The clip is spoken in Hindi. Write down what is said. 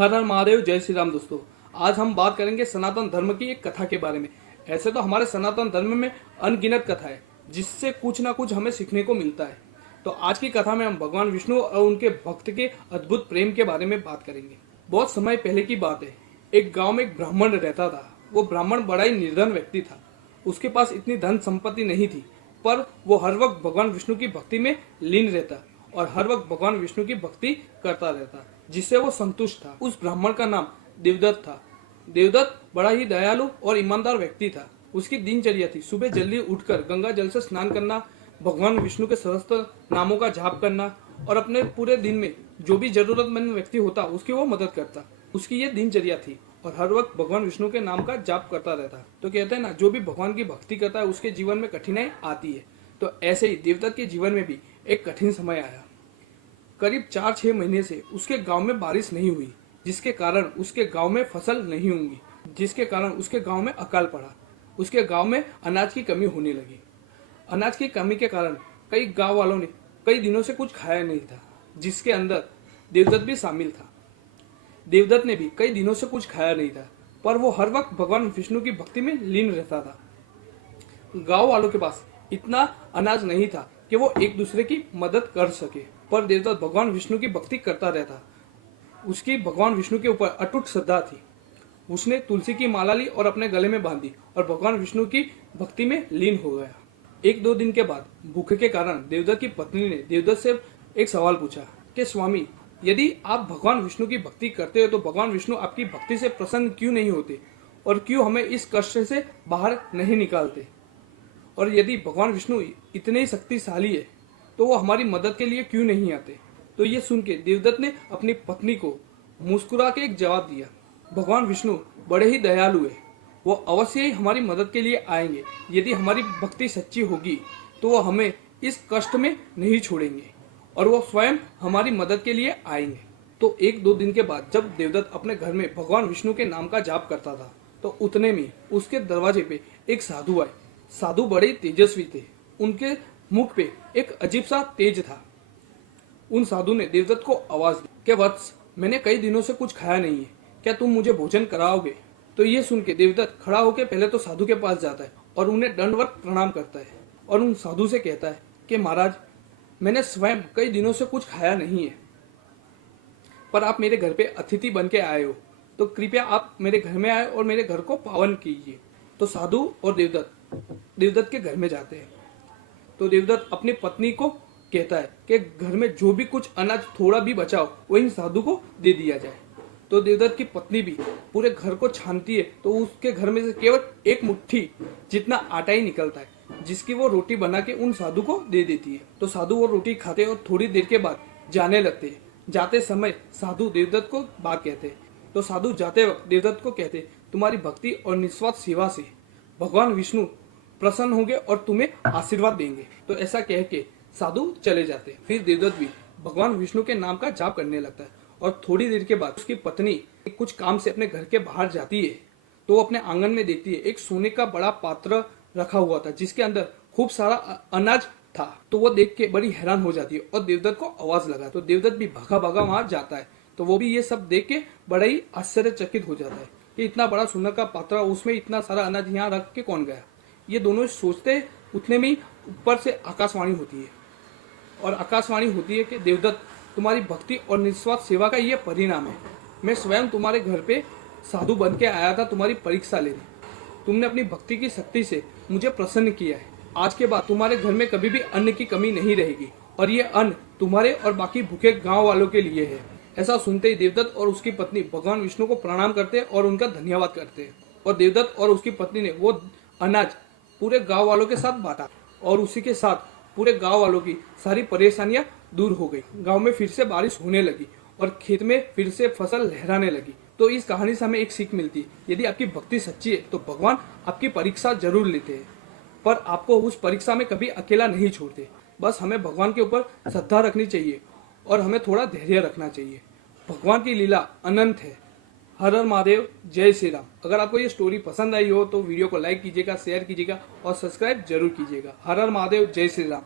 हर हर महादेव, जय श्री राम। दोस्तों, आज हम बात करेंगे सनातन धर्म की एक कथा के बारे में। ऐसे तो हमारे सनातन धर्म में अनगिनत कथा है जिससे कुछ ना कुछ हमें सीखने को मिलता है। तो आज की कथा में हम भगवान विष्णु और उनके भक्त के अद्भुत प्रेम के बारे में बात करेंगे। बहुत समय पहले की बात है। एक गाँव में एक ब्राह्मण रहता था। वो ब्राह्मण बड़ा ही निर्धन व्यक्ति था। उसके पास इतनी धन संपत्ति नहीं थी, पर वो हर वक्त भगवान विष्णु की भक्ति में लीन रहता और हर वक्त भगवान विष्णु की भक्ति करता रहता, जिससे वो संतुष्ट था। उस ब्राह्मण का नाम देवदत्त था। देवदत्त बड़ा ही दयालु और ईमानदार व्यक्ति था। उसकी दिनचर्या थी सुबह जल्दी उठकर गंगा जल से स्नान करना, भगवान विष्णु के सहस्त्र नामों का जाप करना और अपने पूरे दिन में जो भी जरूरतमंद व्यक्ति होता उसकी वो मदद करता। उसकी ये दिनचर्या थी और हर वक्त भगवान विष्णु के नाम का जाप करता रहता। तो कहते हैं ना, जो भी भगवान की भक्ति करता है उसके जीवन में कठिनाई आती है। तो ऐसे ही देवदत्त के जीवन में भी एक कठिन समय आया। करीब 4-6 महीने से उसके गांव में बारिश नहीं हुई, जिसके कारण उसके गांव में फसल नहीं होंगी, जिसके कारण उसके गांव में अकाल पड़ा। उसके गांव में अनाज की कमी होने लगी। अनाज की कमी के कारण कई गांव वालों ने कई दिनों से कुछ खाया नहीं था, जिसके अंदर देवदत्त भी शामिल था। देवदत्त ने भी कई दिनों से कुछ खाया नहीं था, पर वो हर वक्त भगवान विष्णु की भक्ति में लीन रहता था। गांव वालों के पास इतना अनाज नहीं था कि वो एक दूसरे की मदद कर सके, पर देवदत्त भगवान विष्णु की भक्ति करता रहता। उसकी भगवान विष्णु के ऊपर अटूट श्रद्धा थी। उसने तुलसी की माला ली और अपने गले में बांधी और भगवान विष्णु की भक्ति में लीन हो गया। 1-2 दिन के बाद भूख के कारण देवदत्त की पत्नी ने देवदत्त से एक सवाल पूछा कि स्वामी, यदि आप भगवान विष्णु की भक्ति करते हो तो भगवान विष्णु आपकी भक्ति से प्रसन्न क्यों नहीं होते और क्यों हमें इस कष्ट से बाहर नहीं निकालते? और यदि भगवान विष्णु इतने ही शक्तिशाली है तो वो हमारी मदद के लिए क्यों नहीं आते? तो ये सुन के देवदत्त ने अपनी पत्नी को मुस्कुरा के एक जवाब दिया, भगवान विष्णु बड़े ही दयालु है, वो अवश्य ही हमारी मदद के लिए आएंगे। यदि हमारी भक्ति सच्ची होगी तो वो हमें इस कष्ट में नहीं छोड़ेंगे और वो स्वयं हमारी मदद के लिए आएंगे। तो 1-2 दिन के बाद जब देवदत्त अपने घर में भगवान विष्णु के नाम का जाप करता था, तो उतने में उसके दरवाजे पे एक साधु आए। साधु बड़े तेजस्वी थे। उनके मुख पे एक अजीब सा तेज था। उन साधु ने देवदत्त को आवाज दी कि वत्स, मैंने कई दिनों से कुछ खाया नहीं है, क्या तुम मुझे भोजन कराओगे? तो ये सुन के देवदत्त खड़ा होकर पहले तो साधु के पास जाता है और उन्हें दंडवत प्रणाम करता है और उन साधु से कहता है कि महाराज, मैंने स्वयं कई दिनों से कुछ खाया नहीं है, पर आप मेरे घर पे अतिथि बन के आए हो, तो कृपया आप मेरे घर में आए और मेरे घर को पावन कीजिए। तो साधु और देवदत्त के घर में जाते हैं। तो देवदत्त अपनी पत्नी को कहता है कि घर में जो भी कुछ अनाज थोड़ा भी बचा हो वो इन साधु को दे दिया जाए। तो देवदत्त की पत्नी भी पूरे घर को छानती है, तो उसके घर में से केवल एक मुट्ठी जितना आटा ही निकलता है, जिसकी वो रोटी बना के उन साधु को दे देती है। तो साधु वो रोटी खाते और थोड़ी देर के बाद जाने लगते हैं। जाते समय साधु देवदत्त को बात कहते हैं। तो साधु जाते वक्त देवदत्त को कहते, तुम्हारी भक्ति और निस्वार्थ सेवा से भगवान विष्णु प्रसन्न होंगे और तुम्हें आशीर्वाद देंगे। तो ऐसा कह के साधु चले जाते। फिर देवदत्त भी भगवान विष्णु के नाम का जाप करने लगता है और थोड़ी देर के बाद उसकी पत्नी कुछ काम से अपने घर के बाहर जाती है। तो वो अपने आंगन में देखती है एक सोने का बड़ा पात्र रखा हुआ था, जिसके अंदर खूब सारा अनाज था। तो वो देख के बड़ी हैरान हो जाती है और देवदत्त को आवाज लगा। तो देवदत्त भी भागा भागा वहां जाता है। तो वो भी ये सब देख के बड़ा ही आश्चर्यचकित हो जाता है कि इतना बड़ा सोने का पात्र, उसमें इतना सारा अनाज यहाँ रख के कौन गया? ये दोनों सोचते, उतने में ही ऊपर से आकाशवाणी होती है और आकाशवाणी होती है कि देवदत्त, तुम्हारी भक्ति और निस्वार्थ सेवा का ये परिणाम है। मैं स्वयं तुम्हारे घर पे साधु बन के आया था तुम्हारी परीक्षा लेने। तुमने अपनी भक्ति की शक्ति से मुझे प्रसन्न किया है। आज के बाद तुम्हारे घर में कभी भी अन्न की कमी नहीं रहेगी और ये अन्न तुम्हारे और बाकी भूखे गाँव वालों के लिए है। ऐसा सुनते ही देवदत्त और उसकी पत्नी भगवान विष्णु को प्रणाम करते और उनका धन्यवाद करते हैं। और देवदत्त और उसकी पत्नी ने वो अनाज पूरे गांव वालों के साथ बांटा और उसी के साथ पूरे गांव वालों की सारी परेशानियां दूर हो गई। गांव में फिर से बारिश होने लगी और खेत में फिर से फसल लहराने लगी। तो इस कहानी से हमें एक सीख मिलती है, यदि आपकी भक्ति सच्ची है तो भगवान आपकी परीक्षा जरूर लेते हैं, पर आपको उस परीक्षा में कभी अकेला नहीं छोड़ते। बस हमें भगवान के ऊपर श्रद्धा रखनी चाहिए और हमें थोड़ा धैर्य रखना चाहिए। भगवान की लीला अनंत है। हर हर महादेव, जय श्री राम। अगर आपको ये स्टोरी पसंद आई हो तो वीडियो को लाइक कीजिएगा, शेयर कीजिएगा और सब्सक्राइब जरूर कीजिएगा। हर हर महादेव, जय श्री राम।